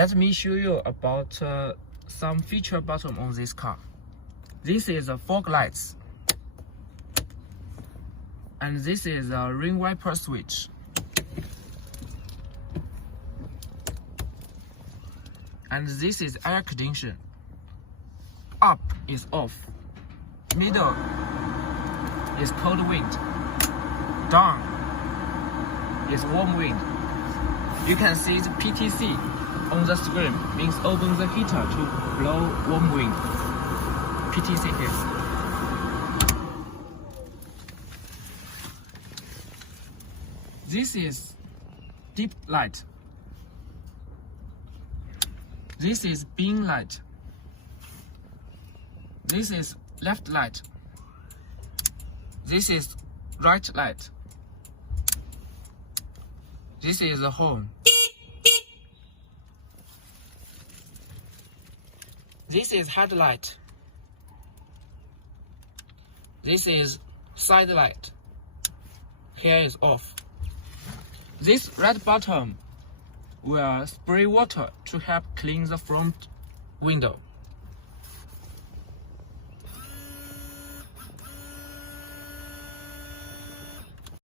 Let me show you about some feature button on this car. This is a fog lights, and this is a rain wiper switch. And this is air condition. Up is off, middle is cold wind, down is warm wind. You can see the PTC on the screen, means open the heater to blow warm wind. PTC is. This is deep light. This is beam light. This is left light. This is right light. This is the horn. This is headlight. This is side light. Here is off. This red button will spray water to help clean the front window.